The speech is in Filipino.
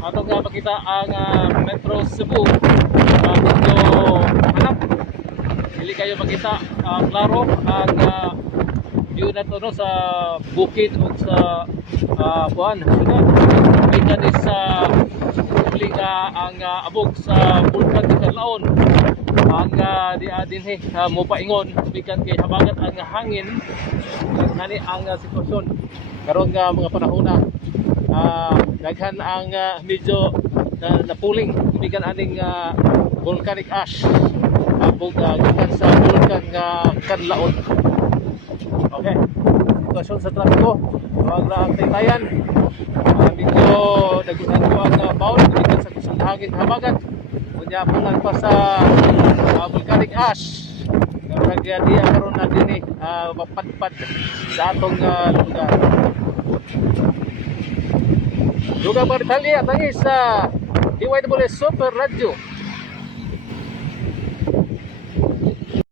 Ato nga makita ang Metro Cebu. Medyo hanap. Dili kayo makita klaro ang view na to, no, sa bukid o sa buwan. Sunod, kita ni sa muli ang abog sa Bulkan ni Canlaon. Ang dinhi mopaingon bikan kay habagat ang hangin. Nani ang sitwasyon karon nga mga panahon na daghan ang medyo napuling bikan aning volcanic ash abog gikan sa Bulkan nga Canlaon. Okay, sitwasyon sa trapiko wag na ang taytayan. Medyo nagunan ko ang baon bikan sa kusang hangin habagat kunya pungan pa sa volcanic ash nagdiya karon na dinhi mapadpad sa atong lugar. Dugang mga detalye at angis sa DYWS Super Radio.